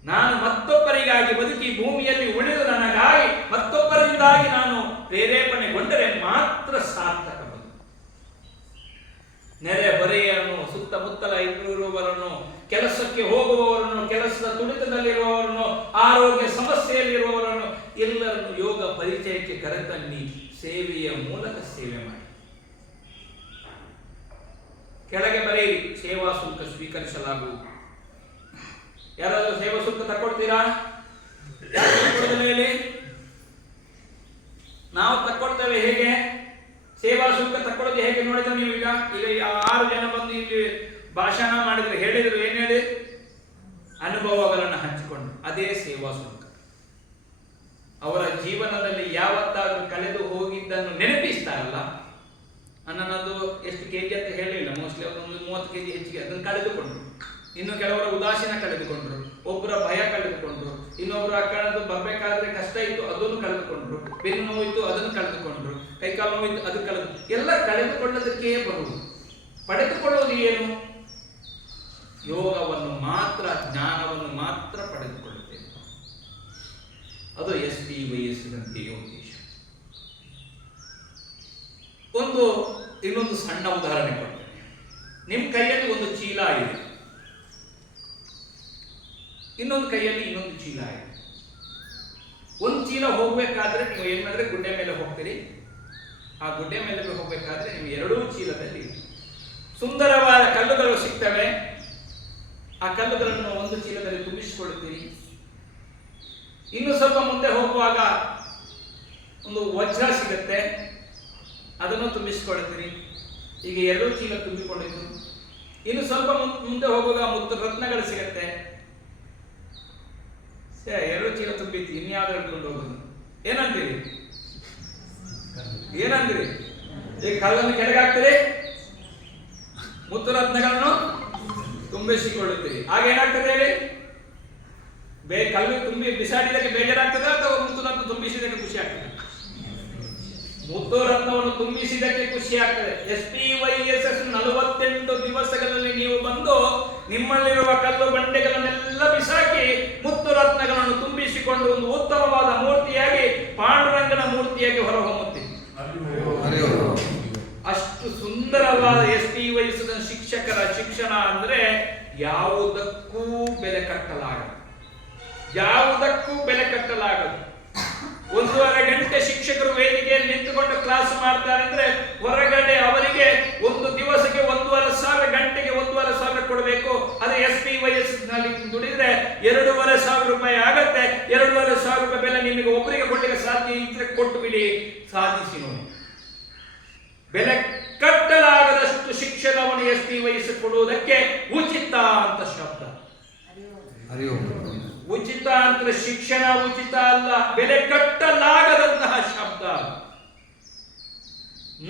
A: ನಾನು ಮತ್ತೊಬ್ಬರಿಗಾಗಿ ಬದುಕಿ ಭೂಮಿಯಲ್ಲಿ ಉಳಿದು ನನಗಾಗಿ ಮತ್ತೊಬ್ಬರಿಂದಾಗಿ ಸಾರ್ಥಕ ನೆರೆ ಹೊರೆಯನ್ನು ಸುತ್ತಮುತ್ತಲ ಇರುವವರನ್ನು ಕೆಲಸಕ್ಕೆ ಹೋಗುವವರನ್ನು, ಕೆಲಸದ ತುಡಿತದಲ್ಲಿರುವವರನ್ನು, ಆರೋಗ್ಯ ಸಮಸ್ಯೆಯಲ್ಲಿರುವವರನ್ನು, ಎಲ್ಲರನ್ನು ಯೋಗ ಪರಿಚಯಕ್ಕೆ ಕರೆತನ್ನಿ, ಸೇವೆಯ ಮೂಲಕ ಸೇವೆ ಮಾಡಿ. ಕೆಳಗೆ ಬರೆಯಿರಿ, ಸೇವಾ ಶುಲ್ಕ ಸ್ವೀಕರಿಸಲಾಗುವುದು. ಯಾರಾದರೂ ಸೇವಾ ಶುಲ್ಕ ತಕೊಳ್ತೀರಾ ನಾವು ತಕ್ಕೊಡ್ತೇವೆ ಹೇಗೆ? ಸೇವಾ ಶುಲ್ಕ ತಕ್ಕೊಳ್ಳೋದು ಹೇಗೆ ನೋಡಿದ್ರೆ ನೀವು ಈಗ ಈಗ ಆರು ಜನ ಬಂದು ಇಲ್ಲಿ ಭಾಷಣ ಮಾಡಿದ್ರೆ ಹೇಳಿದ್ರು ಏನ್ ಹೇಳಿ? ಅನುಭವಗಳನ್ನು ಹಂಚಿಕೊಂಡು, ಅದೇ ಸೇವಾ ಶುಲ್ಕ ಅವರ ಜೀವನದಲ್ಲಿ ಯಾವತ್ತಾದ್ರೂ ಕಳೆದು ಹೋಗಿದ್ದನ್ನು ನೆನಪಿಸ್ತಾರಲ್ಲ? ನನ್ನದು ಎಷ್ಟು ಕೆಜಿ ಅಂತ ಹೇಳಿಲ್ಲ ಮೋಸ್ಟ್ಲಿ ಒಂದು ಮೂವತ್ತು ಕೆಜಿ ಹೆಚ್ಚಿಗೆ ಅದನ್ನು ಕಳೆದುಕೊಂಡ್ರು. ಇನ್ನು ಕೆಲವರು ಉದಾಸೀನ ಕಳೆದುಕೊಂಡ್ರು, ಒಬ್ಬರ ಭಯ ಕಳೆದುಕೊಂಡ್ರು, ಇನ್ನೊಬ್ಬರ ಆಕಣದ್ದು ಬರ್ಬೇಕಾದ್ರೆ ಕಷ್ಟ ಇತ್ತು, ಅದನ್ನು ಕಳೆದುಕೊಂಡ್ರು, ಬೆನ್ನು ನೋವಿತ್ತು ಅದನ್ನು ಕಳೆದುಕೊಂಡ್ರು. ಕೈಕಾಲು ನೋವಿತ್ತು ಅದು ಕಳೆದು. ಎಲ್ಲ ಕಳೆದುಕೊಳ್ಳೋದಕ್ಕೆ ಬರುವುದು. ಪಡೆದುಕೊಳ್ಳುವುದು ಏನು? ಯೋಗವನ್ನು ಮಾತ್ರ, ಜ್ಞಾನವನ್ನು ಮಾತ್ರ ಪಡೆದುಕೊಳ್ಳುತ್ತೇವೆ. ಅದು ಎಸ್ ಟಿ ವಯಸ್ಸಿನಂತೆ ಉದ್ದೇಶ. ಒಂದು, ಇನ್ನೊಂದು ಸಣ್ಣ ಉದಾಹರಣೆ ಕೊಡ್ತೇನೆ. ನಿಮ್ಮ ಕೈಯಲ್ಲಿ ಒಂದು ಚೀಲ ಇದೆ. ಇನ್ನೊಂದು ಕೈಯಲ್ಲಿ ಇನ್ನೊಂದು ಚೀಲ ಇದೆ. ಒಂದು ಚೀಲ ಹೋಗ್ಬೇಕಾದ್ರೆ ನೀವು ಏನ್ ಮಾಡಿದ್ರೆ ಗುಡ್ಡೆ ಮೇಲೆ ಹೋಗ್ತೀರಿ. ಆ ಗುಡ್ಡೆ ಮೇಲೆ ಹೋಗಬೇಕಾದ್ರೆ ನಿಮ್ಗೆ ಎರಡೂ ಚೀಲದಲ್ಲಿ ಸುಂದರವಾದ ಕಲ್ಲುಗಳು ಸಿಗ್ತವೆ. ಆ ಕಲ್ಲುಗಳನ್ನು ಒಂದು ಚೀಲದಲ್ಲಿ ತುಂಬಿಸಿಕೊಳ್ಳುತ್ತೀರಿ. ಇನ್ನು ಸ್ವಲ್ಪ ಮುಂದೆ ಹೋಗುವಾಗ ಒಂದು ವಜ್ರ ಸಿಗುತ್ತೆ. ಅದನ್ನು ತುಂಬಿಸಿಕೊಳ್ಳುತ್ತೀರಿ. ಈಗ ಎರಡೂ ಚೀಲ ತುಂಬಿಕೊಂಡಿದ್ದು. ಇನ್ನು ಸ್ವಲ್ಪ ಮುಂದೆ ಹೋಗುವಾಗ ಮುತ್ತು ರತ್ನಗಳು ಸಿಗುತ್ತೆ. ಎರಡು ಚೀಲ ತುಂಬಿತ್ತು. ಇನ್ಯಾವ್ದು ಕೊಂಡು ಹೋಗೋದು. ಏನಂತೀರಿ? ಏನಂತೀರಿ ಈ ಕಲ್ಲನ್ನು ಕೆಳಗಾಗ್ತೀರಿ ಮುತ್ತುರತ್ನಗಳನ್ನು ಮುತ್ತು ರತ್ನಗಳನ್ನು ತುಂಬಿಸಿಕೊಳ್ಳುತ್ತೀರಿ. ಆಗ ಏನಾಗ್ತದೆ ಹೇಳಿ? ಬೇ ಕಲ್ಲು ತುಂಬಿ ಬಿಸಾಡಿದಕ್ಕೆ ಬೇಜಾರಾಗ್ತದೆ ಅಥವಾ ಮುತ್ತು ರತ್ನ ತುಂಬಿಸಿದಕ್ಕೆ ಖುಷಿ ಆಗ್ತದೆ? ಮುತ್ತುರತ್ನವನ್ನು ತುಂಬಿಸಿದಕ್ಕೆ ಖುಷಿ ಆಗ್ತದೆ. S P Y S S ನಲವತ್ತೆಂಟು ದಿವಸಗಳಲ್ಲಿ ನೀವು ಬಂದು ನಿಮ್ಮಲ್ಲಿರುವ ಕಲ್ಲು ಬಂಡೆಗಳನ್ನೆಲ್ಲ ಬಿಸಾಕಿ ಮುತ್ತು ರತ್ನಗಳನ್ನು ತುಂಬಿಸಿಕೊಂಡು ಒಂದು ಉತ್ತಮವಾದ ಮೂರ್ತಿಯಾಗಿ ಪಾಂಡುರಂಗನ ಮೂರ್ತಿಯಾಗಿ ಹೊರಹೊಮ್ಮುತ್ತೀರಿ. ಅಷ್ಟು ಸುಂದರವಾದ ಎಸ್ ಟಿ ವಯಸ್ಸಿನ ಶಿಕ್ಷಕರ ಶಿಕ್ಷಣ ಅಂದ್ರೆ ಯಾವುದಕ್ಕೂ ಬೆಲೆ ಕಟ್ಟಲಾಗದು. ಯಾವುದಕ್ಕೂ ಬೆಲೆ ಕಟ್ಟಲಾಗದು. ಒಂದೂವರೆ ಗಂಟೆ ಶಿಕ್ಷಕರು ವೇದಿಕೆಯಲ್ಲಿ ನಿಂತುಕೊಂಡು ಕ್ಲಾಸ್ ಮಾಡ್ತಾರೆ ಅಂದ್ರೆ ಹೊರಗಡೆ ಅವರಿಗೆ ಒಂದು ದಿವಸಕ್ಕೆ ಒಂದೂವರೆ ಸಾವಿರ, ಗಂಟೆಗೆ ಒಂದೂವರೆ ಸಾವಿರ ಕೊಡಬೇಕು. ಅದೇ ಎಸ್ ಪಿ ವಯಸ್ಸಿನಲ್ಲಿ ದುಡಿದ್ರೆ ಎರಡೂವರೆ ಸಾವಿರ ರೂಪಾಯಿ ಆಗತ್ತೆ. ಎರಡೂವರೆ ಸಾವಿರ ರೂಪಾಯಿ ಬೆಲೆ ನಿಮಗೆ ಒಬ್ಬರಿಗೆ ಕೊಡ್ಲಿಕ್ಕೆ ಸಾಧ್ಯ ಇದ್ರೆ ಕೊಟ್ಟು ಬಿಡಿ, ಸಾಧಿಸಿ ನೋಡಿ. ಬೆಲೆ ಕಟ್ಟಲಾಗದಷ್ಟು ಶಿಕ್ಷಣವನ್ನು ಎಸ್ಟಿ ವಹಿಸಿಕೊಡುವುದಕ್ಕೆ ಉಚಿತ ಅಂತ ಶಬ್ದ. ಉಚಿತ ಅಂದ್ರೆ ಶಿಕ್ಷಣ ಉಚಿತ ಅಲ್ಲ, ಬೆಲೆ ಕಟ್ಟಲಾಗದಂತಹ ಶಬ್ದ.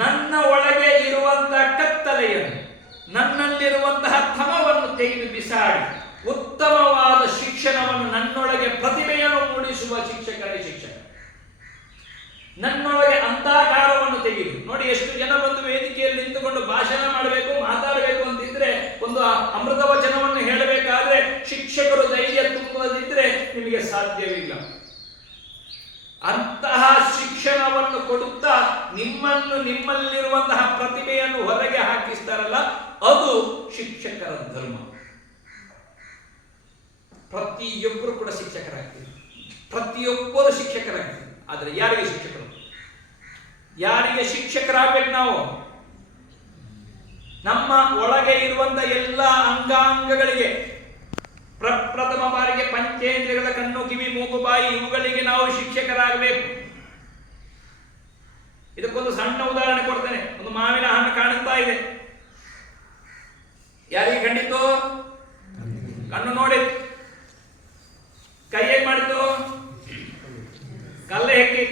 A: ನನ್ನ ಒಳಗೆ ಇರುವಂತಹ ಕತ್ತಲೆಯನ್ನು, ನನ್ನಲ್ಲಿರುವಂತಹ ತಮವನ್ನು ತೆಗೆದು ಬಿಸಾಡಿ, ಉತ್ತಮವಾದ ಶಿಕ್ಷಣವನ್ನು ನನ್ನೊಳಗೆ ಪ್ರತಿಭೆಯನ್ನು ಮೂಡಿಸುವ ಶಿಕ್ಷಕರೇ ಶಿಕ್ಷಕ ನನ್ನೊಳಗೆ ನೋಡಿ ಎಷ್ಟು ಜನ ಒಂದು ವೇದಿಕೆಯಲ್ಲಿ ನಿಂತುಕೊಂಡು ಭಾಷಣ ಮಾಡಬೇಕು, ಮಾತಾಡಬೇಕು ಅಂತಿದ್ರೆ ಒಂದು ಅಮೃತ ವಚನವನ್ನು ಹೇಳಬೇಕಾದ್ರೆ ಶಿಕ್ಷಕರು ಧೈರ್ಯ ತುಂಬದಿದ್ರೆ ನಿಮಗೆ ಸಾಧ್ಯವಿಲ್ಲ. ಅಂತಹ ಶಿಕ್ಷಣವನ್ನು ಕೊಡುತ್ತಾ ನಿಮ್ಮನ್ನು ನಿಮ್ಮಲ್ಲಿರುವಂತಹ ಪ್ರತಿಭೆಯನ್ನು ಹೊರಗೆ ಹಾಕಿಸ್ತಾರಲ್ಲ, ಅದು ಶಿಕ್ಷಕರ ಧರ್ಮ. ಪ್ರತಿಯೊಬ್ಬರು ಕೂಡ ಶಿಕ್ಷಕರಾಗ್ತೀವಿ ಪ್ರತಿಯೊಬ್ಬರು ಶಿಕ್ಷಕರಾಗ್ತೀವಿ ಆದರೆ ಯಾರಿಗೆ ಶಿಕ್ಷಕರು? ಯಾರಿಗೆ ಶಿಕ್ಷಕರಾಗಬೇಕು ನಾವು? ನಮ್ಮ ಒಳಗೆ ಇರುವಂತ ಎಲ್ಲ ಅಂಗಾಂಗಗಳಿಗೆ, ಪ್ರಪ್ರಥಮ ಬಾರಿಗೆ ಪಂಚೇಂದ್ರಿಯಗಳ ಕಣ್ಣು, ಕಿವಿ, ಮೂಗು, ಬಾಯಿ, ಇವುಗಳಿಗೆ ನಾವು ಶಿಕ್ಷಕರಾಗಬೇಕು. ಇದಕ್ಕೊಂದು ಸಣ್ಣ ಉದಾಹರಣೆ ಕೊಡ್ತೇನೆ. ಒಂದು ಮಾವಿನ ಹಣ್ಣು ಕಾಣಿಸ್ತಾ ಇದೆ. ಯಾರಿಗೆ ಕಂಡಿತು ಕಣ್ಣು ನೋಡಿ. ಕೈ ಏನ್ ಮಾಡಿತು ಕಲ್ಲೆ ಹೆಕ್ಕಿ.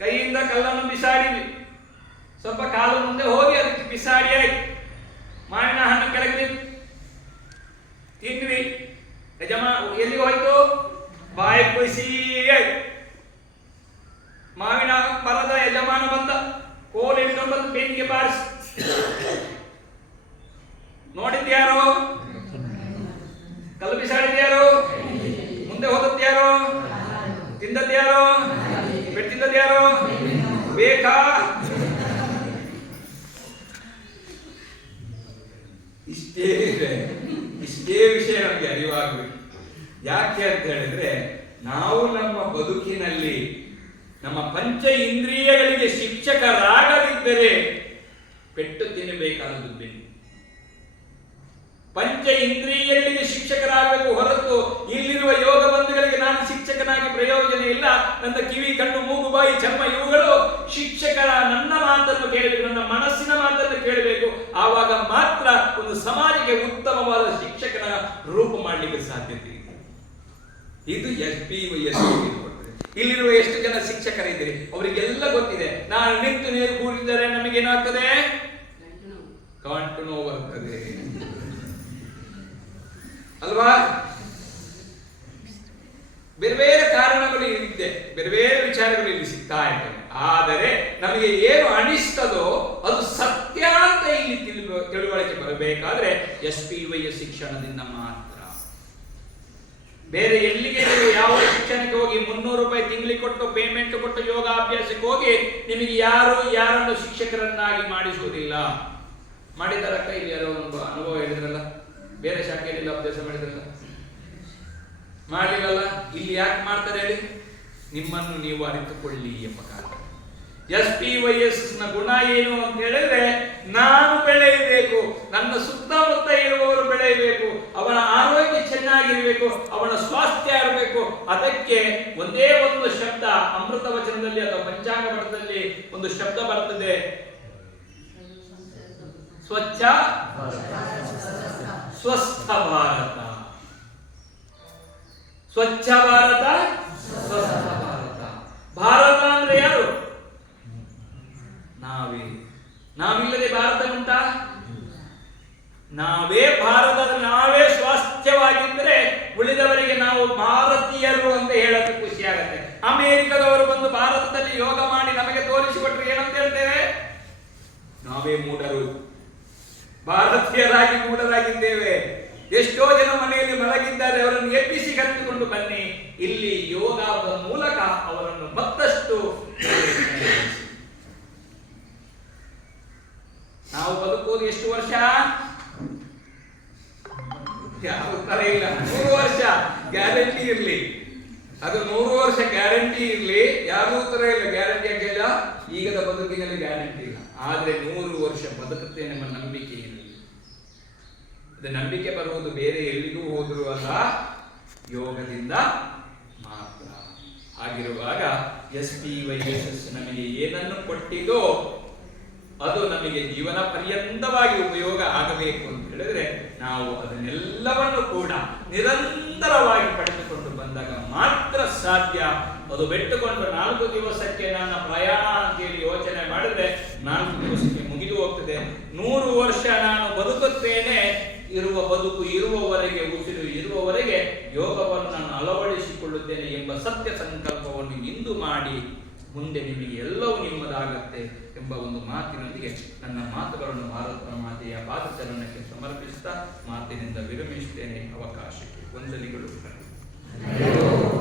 A: ಕೈಯಿಂದ ಕಲ್ಲನ್ನು ಬಿಸಾಡಿದ್ವಿ. ಸ್ವಲ್ಪ ಕಾಲು ಮುಂದೆ ಹೋಗಿ ಅದಕ್ಕೆ ಬಿಸಾಡಿ ಆಯ್ತು. ಮಾವಿನ ಹಣ್ಣು ಕೆಳಗಿದ್ವಿ ತಿಂದ್ವಿ. ಯಜಮ, ಎಲ್ಲಿ ಹೋಯ್ತು? ಬಾಯಿ ಕುಸಿ ಆಯ್ತು. ಮಾವಿನ ಪರದ ಯಜಮಾನ ಬಂದ. ಕೋಲ್ ಹಿಡ್ಕೊಂಡು ಬಂದು ಬೆಂಕಿ ಬಾರಿಸಿ. ನೋಡಿದ್ಯಾರೋ ಕಲ್ಲು ಬಿಸಾಡಿದ್ಯಾರೋ ಮುಂದೆ ಹೋಗುತ್ತಾರೋ ತಿಂದದ್ಯಾರೋ ತಿಂದದ್ದು ಯಾರು? ಬೇಕಾ? ಇಷ್ಟೇ ಇದೆ. ಇಷ್ಟೇ ವಿಷಯ ನಮಗೆ ಅರಿವಾಗಬೇಕು. ಯಾಕೆ ಅಂತ ಹೇಳಿದ್ರೆ, ನಾವು ನಮ್ಮ ಬದುಕಿನಲ್ಲಿ ನಮ್ಮ ಪಂಚ ಇಂದ್ರಿಯಗಳಿಗೆ ಶಿಕ್ಷಕರಾಗದಿದ್ದರೆ ಪೆಟ್ಟು ತಿನ್ನಬೇಕಾದದ್ದು ಬೆನ್ನು. ಪಂಚ ಇಂದ್ರಿಯಗಳಿಗೆ ಶಿಕ್ಷಕರಾಗಬೇಕು ಹೊರತು ಇಲ್ಲಿರುವ ಯೋಗವನ್ನು ಶಿಕ್ಷಕನಾಗಿ ಪ್ರಯೋಜನ ಇಲ್ಲ. ನನ್ನ ಕಿವಿ ಕಣ್ಣು ಮೂಗು ಬಾಯಿ ಚರ್ಮ ಇವುಗಳು ಶಿಕ್ಷಕರ ನನ್ನ ಮಾತನ್ನು ಕೇಳಬೇಕು ನನ್ನ ಮನಸ್ಸಿನ ಮಾತನ್ನು ಕೇಳಬೇಕು. ಆವಾಗ ಮಾತ್ರ ಒಂದು ಸಮಾಜಕ್ಕೆ ಉತ್ತಮವಾದ ಶಿಕ್ಷಕನ ರೂಪ ಮಾಡಲಿಕ್ಕೆ ಸಾಧ್ಯತೆ ಇದೆ. ಇದು ಎಸ್ ಪಿ ಎಸ್ ಇಲ್ಲಿರುವ ಎಷ್ಟು ಜನ ಶಿಕ್ಷಕರಿದ್ದೀರಿ? ಅವರಿಗೆಲ್ಲ ಗೊತ್ತಿದೆ. ನಾನು ನಿಂತು ನೀರು ಕೂರಿದರೆ ನಮಗೇನಾಗ್ತದೆ? ಕಾಂಟು ನೋವು ಬರ್ತದೆ. ಅಲ್ವಾ? ಬೇರೆ ಬೇರೆ ಕಾರಣಗಳು ಇರುತ್ತೆ ಬೇರೆ ಬೇರೆ ವಿಚಾರಗಳು ಇಲ್ಲಿ ಸಿಗ್ತಾ ಇದೆ. ಆದರೆ ನಮಗೆ ಏನು ಅನಿಸ್ತದೋ ಅದು ಸತ್ಯ ಅಂತ ಇಲ್ಲಿ ತಿಳುವ, ತಿಳುವಳಿಕೆ ಬರಬೇಕಾದ್ರೆ ಎಸ್ ಪಿ ವೈಯ ಶಿಕ್ಷಣದಿಂದ ಮಾತ್ರ. ಬೇರೆ ಎಲ್ಲಿಗೆ ನೀವು ಯಾವ ಶಿಕ್ಷಣಕ್ಕೆ ಹೋಗಿ ಮುನ್ನೂರು ರೂಪಾಯಿ ತಿಂಗಳಿಗೆ ಕೊಟ್ಟು ಪೇಮೆಂಟ್ ಕೊಟ್ಟು ಯೋಗಾಭ್ಯಾಸಕ್ಕೆ ಹೋಗಿ ನಿಮಗೆ ಯಾರು ಯಾರನ್ನು ಶಿಕ್ಷಕರನ್ನಾಗಿ ಮಾಡಿಸುವುದಿಲ್ಲ? ಮಾಡಿದಾರಕ್ಕ ಇಲ್ಲಿ ಯಾರೋ ಒಂದು ಅನುಭವ ಹೇಳಿದ್ರಲ್ಲ? ಬೇರೆ ಶಾಖೆಯಲ್ಲಿ ಅಭ್ಯಾಸ ಮಾಡಿದ್ರಲ್ಲ? ಮಾಡಲಿಲ್ಲಲ್ಲ ಇಲ್ಲಿ ಯಾಕೆ ಮಾಡ್ತಾರೆ ಹೇಳಿ? ನಿಮ್ಮನ್ನು ನೀವು ಅರಿತುಕೊಳ್ಳಿ ಎಂಬ ಕಾರಣ. ಎಸ್ ಪಿ ವೈ ಎಸ್ನ ಗುಣ ಏನು ಅಂತ ಹೇಳಿದ್ರೆ, ನಾನು ಬೆಳೆಯಬೇಕು, ನನ್ನ ಸುತ್ತಮುತ್ತ ಇರುವವರು ಬೆಳೆಯಬೇಕು ಅವನ ಆರೋಗ್ಯ ಚೆನ್ನಾಗಿರಬೇಕು ಅವನ ಸ್ವಾಸ್ಥ್ಯ ಇರಬೇಕು. ಅದಕ್ಕೆ ಒಂದೇ ಒಂದು ಶಬ್ದ, ಅಮೃತ ವಚನದಲ್ಲಿ ಅಥವಾ ಪಂಚಾಂಗ ಮಠದಲ್ಲಿ ಒಂದು ಶಬ್ದ ಬರ್ತದೆ. ಸ್ವಚ್ಛ ಸ್ವಸ್ಥ ಭಾರತ. ಸ್ವಚ್ಛ ಭಾರತ, ಸ್ವಸ್ಥ ಭಾರತ. ಭಾರತ ಅಂದ್ರೆ ಯಾರು? ನಾವೇ. ನಾವಿಲ್ಲದೆ ಭಾರತ ಉಂಟಾ? ನಾವೇ ಭಾರತದ ನಾವೇ ಸ್ವಾಸ್ಥ್ಯವಾಗಿದ್ದರೆ ಉಳಿದವರಿಗೆ ನಾವು ಭಾರತೀಯರು ಅಂತ ಹೇಳಕ್ಕೆ ಖುಷಿ ಆಗುತ್ತೆ. ಅಮೆರಿಕದವರು ಬಂದು ಭಾರತದಲ್ಲಿ ಯೋಗ ಮಾಡಿ ನಮಗೆ ತೋರಿಸಿಕೊಟ್ರೆ ಏನಂತ ಹೇಳ್ತೇವೆ? ನಾವೇ ಮೂಢರು. ಭಾರತೀಯರಾಗಿ ಮೂಢರಾಗಿದ್ದೇವೆ. ಎಷ್ಟೋ ಜನ ಮನೆಯಲ್ಲಿ ಮಲಗಿದ್ದಾರೆ, ಅವರನ್ನು ಎಬ್ಬಿಸಿ ಕರೆದುಕೊಂಡು ಬನ್ನಿ. ಇಲ್ಲಿ ಯೋಗದ ಮೂಲಕ ಅವರನ್ನು ಮತ್ತಷ್ಟು ನಾವು ಬದುಕೋದು ಎಷ್ಟು ವರ್ಷ? ಯಾವ ಉತ್ತರ ಇಲ್ಲ. ನೂರು ವರ್ಷ, ಗ್ಯಾರಂಟಿ ಇರಲಿ. ಅದು ನೂರು ವರ್ಷ ಗ್ಯಾರಂಟಿ ಇರಲಿ. ಯಾರು ಉತ್ತರ ಇಲ್ಲ. ಗ್ಯಾರಂಟಿ ಆಗಿಲ್ಲ ಈಗದ ಬದುಕಿನಲ್ಲಿ ಗ್ಯಾರಂಟಿ ಇಲ್ಲ. ಆದ್ರೆ ನೂರು ವರ್ಷ ಬದುಕುತ್ತೆ ನಮ್ಮ ನಂಬಿಕೆ ಅದು ನಂಬಿಕೆ ಬರುವುದು ಬೇರೆ ಎಲ್ಲಿಗೂ ಹೋದರೂ ಅಲ್ಲ, ಯೋಗದಿಂದ ಮಾತ್ರ. ಹಾಗಿರುವಾಗ S P Y S S ನಮಗೆ ಏನನ್ನು ಕೊಟ್ಟಿದೋ ಅದು ನಮಗೆ ಜೀವನ ಪರ್ಯಂತವಾಗಿ ಉಪಯೋಗ ಆಗಬೇಕು ಅಂತ ಹೇಳಿದ್ರೆ ನಾವು ಅದನ್ನೆಲ್ಲವನ್ನು ಕೂಡ ನಿರಂತರವಾಗಿ ಪಡೆದುಕೊಂಡು ಬಂದಾಗ ಮಾತ್ರ ಸಾಧ್ಯ. ಅದು ಬಿಟ್ಟುಕೊಂಡು ನಾಲ್ಕು ದಿವಸಕ್ಕೆ ನನ್ನ ಪ್ರಯಾಣ ಅಂತೇಳಿ ಯೋಚನೆ ಮಾಡಿದ್ರೆ ನಾಲ್ಕು ದಿವಸಕ್ಕೆ ಮುಗಿದು ಹೋಗ್ತದೆ. ನೂರು ವರ್ಷ ನಾನು ಬದುಕುತ್ತೇನೆ. ಇರುವ ಬದುಕು ಇರುವವರೆಗೆ, ಉಸಿರು ಇರುವವರೆಗೆ ಯೋಗವನ್ನು ನಾನು ಅಳವಡಿಸಿಕೊಳ್ಳುತ್ತೇನೆ ಎಂಬ ಸತ್ಯ ಸಂಕಲ್ಪವನ್ನು ಇಂದು ಮಾಡಿ ಮುಂದೆ ನಿಮಗೆ ಎಲ್ಲವೂ ನಿಮ್ಮದಾಗತ್ತೆ ಎಂಬ ಒಂದು ಮಾತಿನೊಂದಿಗೆ ನನ್ನ ಮಾತುಗಳನ್ನು ಭಾರತ ಮಾತೆಯ ಪಾದಚರಣಕ್ಕೆ ಸಮರ್ಪಿಸುತ್ತಾ ಮಾತಿನಿಂದ ವಿರಮಿಸುತ್ತೇನೆ ಅವಕಾಶಕ್ಕೆ ವಂದನೆಗಳು